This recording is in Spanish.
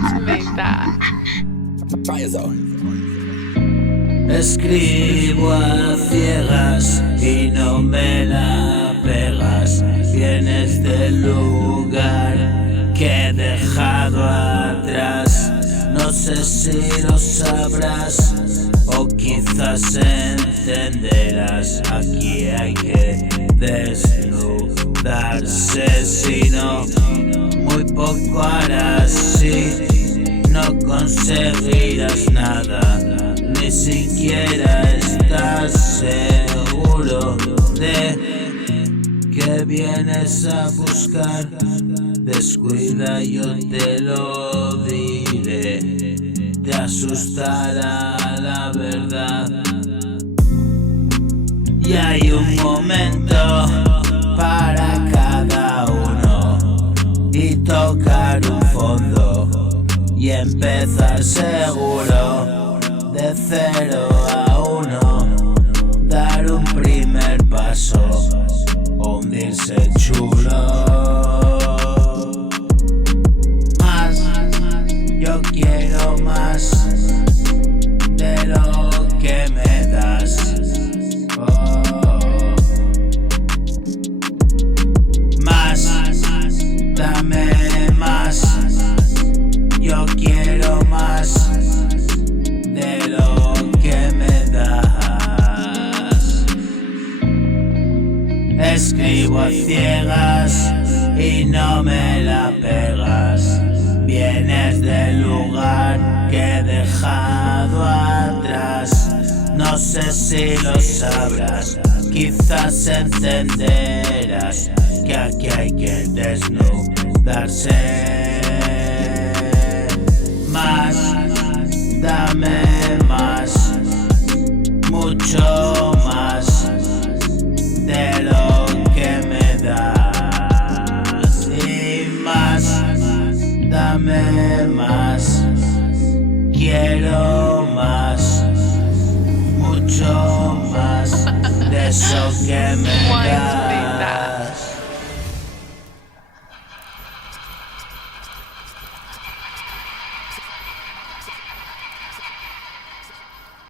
to make that. Escribo a ciegas y no me la pegas. Vienes del lugar que he dejado atrás. No sé si lo sabrás o quizás entenderás. Aquí hay que desnudarse, si no, muy poco harás. Si no conseguirás nada, ni siquiera estás seguro de que vienes a buscar. Descuida, yo te lo diré, te asustará la verdad. Y hay un momento para cada uno y tocar un fondo y empezar seguro, de 0 a 1, dar un primer paso o hundirse chulo. Más, yo quiero más de lo que me das. Más, dame más, yo quiero más de lo que me das. Escribo a ciegas y no me la pegas. Vienes del lugar que he dejado atrás. No sé si lo sabrás, quizás entenderás que aquí hay que desnudarse. Más, dame más, mucho más de lo que me das. Y más, dame más, quiero más, mucho más de eso que me Why to make das. that?